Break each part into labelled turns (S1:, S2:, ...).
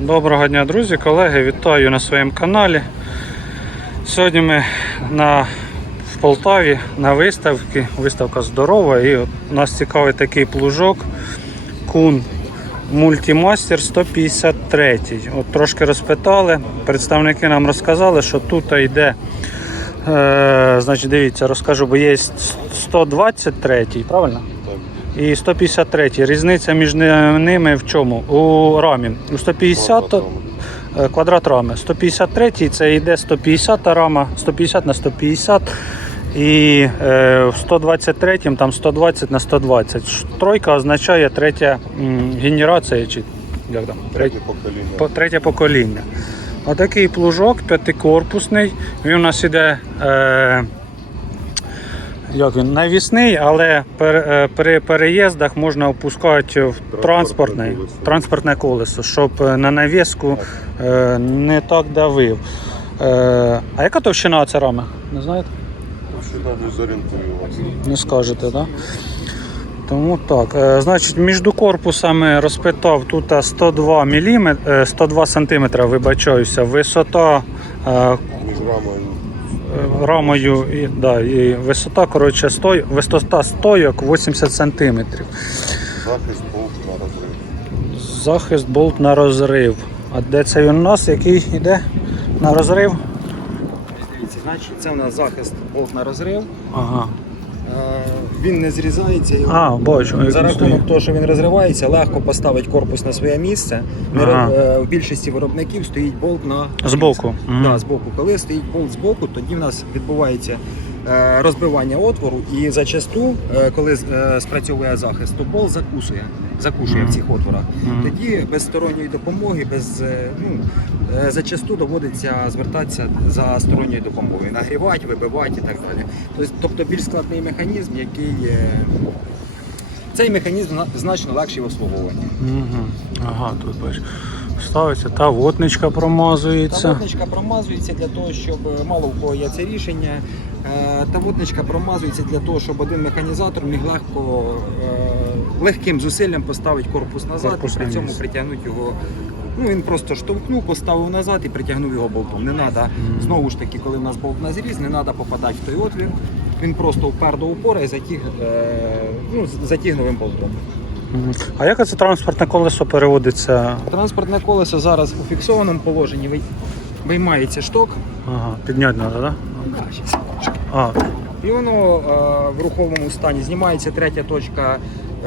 S1: Доброго дня, друзі, колеги, вітаю на своєму каналі. Сьогодні ми на, в Полтаві на виставці. Виставка здорова і от нас цікавий такий плужок Кун Мультимастер 153. От трошки розпитали. Представники нам розказали, що тут йде. Е, значить, дивіться, розкажу, бо є 123, правильно? І 153. Різниця між ними в чому? У рамі. У 150 то- е, квадрат рами. 153 це йде 150 рама, 150 на 150. І е, в 123 там 120 на 120. Тройка означає третя м, генерація, чи як там?
S2: Третє покоління.
S1: По- третє покоління. Отакий плужок п'ятикорпусний. Він у нас іде. Е, як він, навісний, але пер, е, при переїздах можна опускати в транспортне,
S2: колесо.
S1: транспортне колесо, щоб е, на навіску е, не так давив. Е, а яка товщина ця рами? Не знаєте?
S2: Сюди не зорієнтую вас.
S1: Не скажете, так? Да? Тому так. Е, значить, між корпусами розпитав тут 102 мм, 102 см, вибачаюся, висота е,
S2: Між рамою
S1: рамою і, да, і висота, коротше, стой, висота стойок 80 см.
S2: захист болт на розрив.
S1: Захист болт на розрив. А де цей у нас? Який йде на розрив?
S3: Дивіться, значить, це у нас захист болт на розрив.
S1: Ага.
S3: Е, Він не зрізається.
S1: А, бачу.
S3: За рахунок
S1: стоїть.
S3: того, що він розривається, легко поставить корпус на своє місце.
S1: Ага.
S3: е, В більшості виробників стоїть болт на
S1: Збоку. Мгм.
S3: Да, збоку. Коли стоїть болт збоку, тоді в нас відбувається е, розбивання отвору, і зачасту, коли спрацьовує захист, то болт закусує, закушує в цих отворах. Тоді без сторонньої допомоги, без е, ну, е, зачасту доводиться звертатися за сторонньою допомогою, нагрівати, вибивати і так далі. Тобто, більш складний механізм, який е, цей механізм значно легший в обслуговуванні.
S1: Ага, тут бачиш. Ставиться та вотничка промазується.
S3: Тавотничка промазується для того, щоб мало в кого є це рішення. Е, Тавотничка промазується для того, щоб один механізатор міг легко легким зусиллям поставити корпус назад
S1: Корпус
S3: і при цьому притягнути його. Ну він просто штовхнув, поставив назад і притягнув його болтом. Не треба знову ж таки, коли в нас болт на зріз, не треба попадати в той отвір. Він просто впер до упора і затяг, е, ну, з- затягнув їм болтом.
S1: А як це транспортне колесо переводиться?
S3: Транспортне колесо зараз у фіксованому положенні виймається шток.
S1: Ага, підняти треба, так?
S3: Да.
S1: А,
S3: І воно е, в рухомому стані знімається третя точка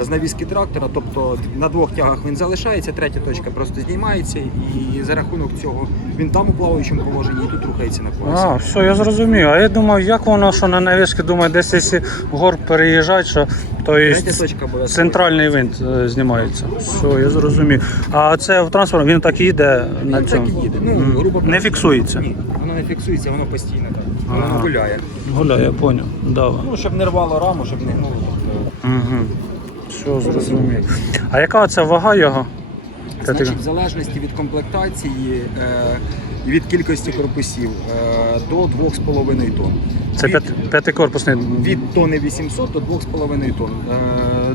S3: з навіски трактора, тобто на двох тягах він залишається, третя точка просто знімається, і за рахунок цього він там у плаваючому положенні і тут рухається на колесі.
S1: А, все, я зрозумів. А я думав, як воно, що на навіски, думаю, десь якщо гор переїжджать, що то є
S3: Третя точка обов'язково.
S1: центральний винт е, знімається. Все, я зрозумів. А це в транспорт він так їде на
S3: Він
S1: цьому?
S3: так і їде. Ну,
S1: Мгм.
S3: грубо
S1: Не фіксується.
S3: Ні, воно не фіксується, воно постійно так. Воно
S1: Ага.
S3: гуляє.
S1: Гуля, я поняв. Да.
S3: Ну, щоб не рвало раму, щоб не гнуло.
S1: Угу. Все, зрозумів. А яка це вага його?
S3: Значить, в залежності від комплектації е, і від кількості корпусів е, до 2,5 тонн.
S1: Це
S3: Від-
S1: п'ятикорпусний.
S3: від тонни 800 до 2,5 тонн. Е,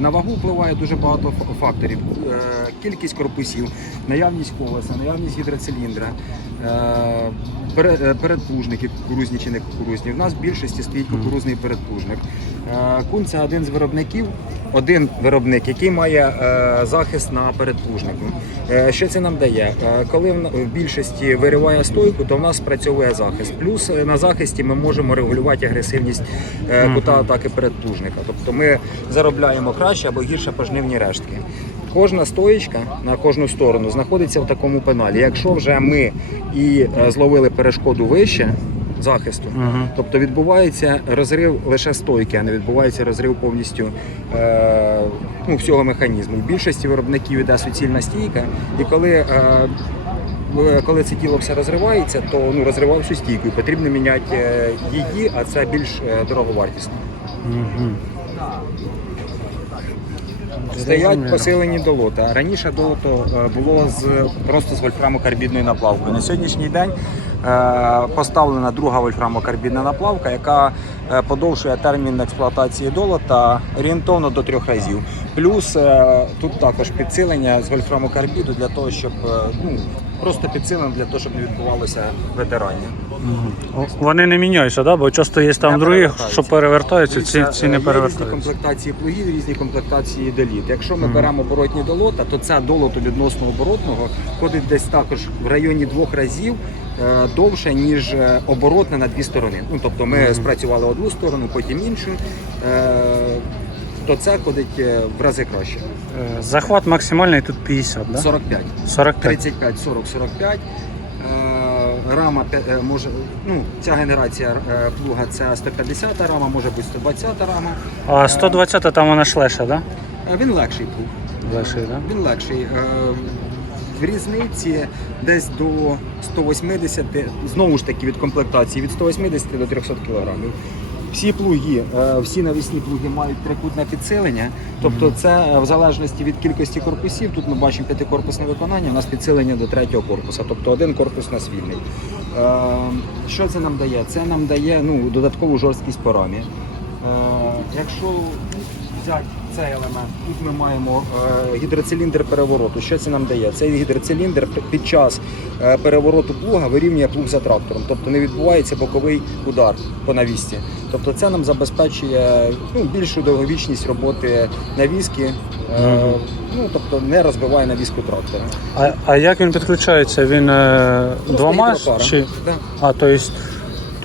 S3: На вагу впливає дуже багато факторів. Е, Кількість корпусів, наявність колеса, наявність гідроциліндра, е, е, передплужники кукурузні чи не кукурузні. У нас в більшості стоїть кукурузний передплужник. Е, Кун це один з виробників, один виробник, який має захист на передплужнику. Е, Що це нам дає? Коли в більшості вириває стойку, то в нас спрацьовує захист. Плюс на захисті ми можемо регулювати агресивність кута атаки передплужника. Тобто ми заробляємо краще або гірше пожнивні рештки. Кожна стоїчка на кожну сторону знаходиться в такому пеналі. Якщо вже ми і е, зловили перешкоду вище захисту,
S1: Мгм.
S3: тобто відбувається розрив лише стойки, а не відбувається розрив повністю е, ну, всього механізму. В більшості виробників іде суцільна стійка, і коли е, коли це діло все розривається, то ну, розривав всю стійку. І потрібно міняти е, її, а це більш е, дороговартісно.
S1: Угу.
S3: Стоять посилені долота. Раніше долото е, було з просто з вольфрамокарбідною наплавкою. На сьогоднішній день е, поставлена друга вольфрамокарбідна наплавка, яка подовшує подовжує термін експлуатації долота орієнтовно до трьох разів. Плюс е, тут також підсилення з вольфрамокарбіду для того, щоб е, ну, просто підсилено для того, щоб не відбувалося витирання.
S1: Вони не міняються, да? бо часто є там другі, що перевертаються, ці, ці
S3: е,
S1: не
S3: Є різні комплектації плугів, різні комплектації доліт. Якщо ми беремо оборотні долота, то це долото відносно оборотного ходить десь також в районі двох разів е, довше, ніж е, оборотне на дві сторони. Ну, тобто ми спрацювали одну сторону, потім іншу. То це ходить е, в рази краще.
S1: Е, Захват максимальний тут 50, да?
S3: 45.
S1: 45.
S3: 35, 40, 45. Е, Рама е, може, ну, ця генерація плуга це 150 рама, може бути 120 рама.
S1: А 120 там вона шлеша, да?
S3: Е, Він легший плуг.
S1: Легший, да?
S3: Він легший. В різниці десь до 180, знову ж таки від комплектації, від 180 до 300 кг. Всі плуги, е, всі навісні плуги мають трикутне підсилення. Тобто це е, в залежності від кількості корпусів. Тут ми бачимо п'ятикорпусне виконання, у нас підсилення до третього корпуса, тобто один корпус нас вільний. Е, Що це нам дає? Це нам дає ну, додаткову жорсткість по рамі. Якщо взяти цей елемент, тут ми маємо е, гідроциліндр перевороту. Що це нам дає? Цей гідроциліндр під час е, перевороту плуга вирівнює плуг за трактором, тобто не відбувається боковий удар по навісці. Тобто це нам забезпечує ну, більшу довговічність роботи навіски, е, ну, тобто не розбиває навіску трактора.
S1: А, а як він підключається? Він е, двома чи.
S3: Да.
S1: А, то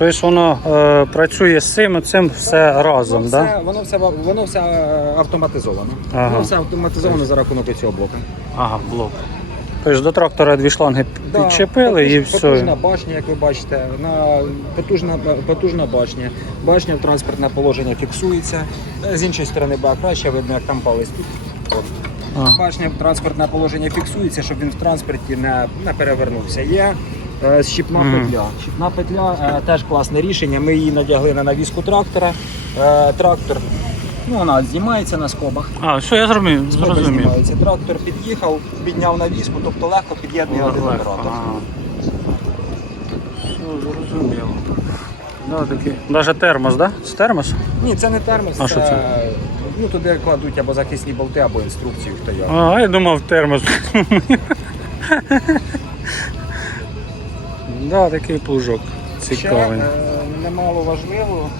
S1: есть, то есть воно е, працює з цим цим все разом,
S3: воно,
S1: да?
S3: все, воно, все, воно все е, автоматизовано.
S1: Ага.
S3: Воно все автоматизовано за рахунок цього блока.
S1: Ага, блок. Тобто до трактора дві шланги
S3: Да,
S1: підчепили і все.
S3: Потужна башня, як ви бачите, на потужна, потужна башня. Башня в транспортне положення фіксується. Е, З іншої сторони буде краще, видно, як там палець тут. Башня в транспортне положення фіксується, щоб він в транспорті не, не перевернувся. Є е, щіпна
S1: Мгм.
S3: петля. Щіпна петля е, теж класне рішення. Ми її надягли на навіску трактора. Е, трактор ну, вона знімається на скобах.
S1: А, все, я зрозумів. Зрозумів.
S3: Трактор під'їхав, підняв навіску, тобто легко під'єднує один оператор.
S1: Зрозуміло. Даже термос, да? З термосу?
S3: Ні, це не термос,
S1: А що це?
S3: Ну, туди кладуть або захисні болти, або інструкцію, хто як.
S1: А, я думав термос. Да, такий плужок.
S3: Ще
S1: Цікавий.
S3: е, немало важливо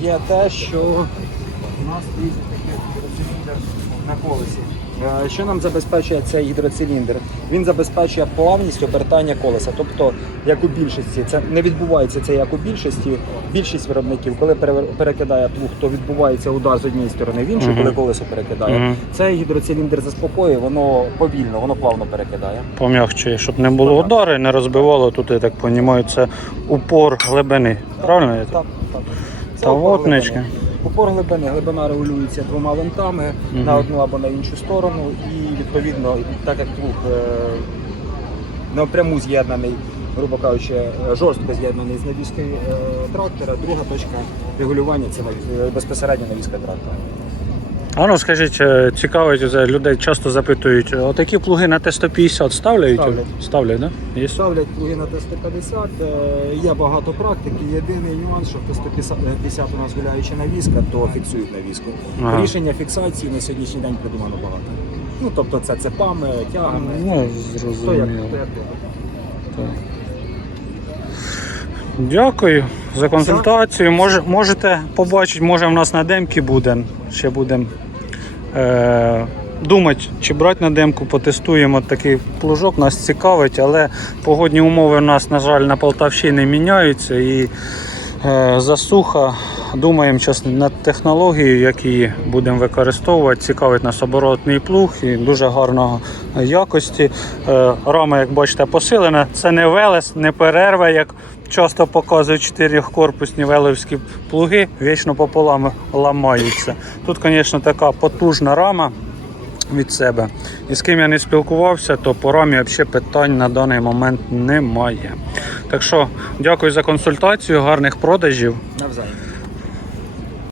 S3: є те, що у нас є такий на колесі. Е, Що нам забезпечує цей гідроциліндр? Він забезпечує плавність обертання колеса. Тобто, як у більшості, це не відбувається це як у більшості. Більшість виробників, коли перекидає плуг, то відбувається удар з однієї сторони в іншу,
S1: Мгм.
S3: коли колесо перекидає.
S1: Мгм.
S3: Цей гідроциліндр заспокоює, воно повільно, воно плавно перекидає.
S1: Пом'якче, щоб не було удару, не розбивало. Тут, я так розумію, це упор глибини. Правильно? так?
S3: Так, так.
S1: Та
S3: Упор глибини. Глибина регулюється двома винтами
S1: Мгм.
S3: на одну або на іншу сторону. І відповідно, так як плуг е, напряму з'єднаний, грубо кажучи, е, жорстко з'єднаний з навіскою е, трактора, друга точка регулювання це безпосередньо навіска трактора.
S1: А ну скажіть, е, цікавить людей часто запитують, отакі плуги на Т-150 ставляють?
S3: Ставлять.
S1: Ставлять, да? Є?
S3: Ставлять плуги на Т-150, е, є багато практики. Єдиний нюанс, що Т-150 у нас гуляюча навіска, то фіксують навіску.
S1: Ага.
S3: Рішення фіксації на сьогоднішній день придумано багато. Ну, тобто це цепами, тягами.
S1: Ну,
S3: як,
S1: зрозуміло.
S3: хто як любить.
S1: Дякую за консультацію. Може, можете побачити, може в нас на демки буде. Ще будемо е, думати, чи брати на демку, потестуємо такий плужок, нас цікавить, але погодні умови у нас, на жаль, на Полтавщині міняються і е, засуха. Думаємо зараз над технологією, які будемо використовувати. Цікавить нас оборотний плуг і дуже гарного якості. Е, Рама, як бачите, посилена. Це не велес, не перерва, як часто показують чотирьохкорпусні велевські плуги, вічно пополам ламаються. Тут, звісно, така потужна рама від себе. І з ким я не спілкувався, то по рамі взагалі питань на даний момент немає. Так що дякую за консультацію, гарних продажів.
S3: Навзаєм.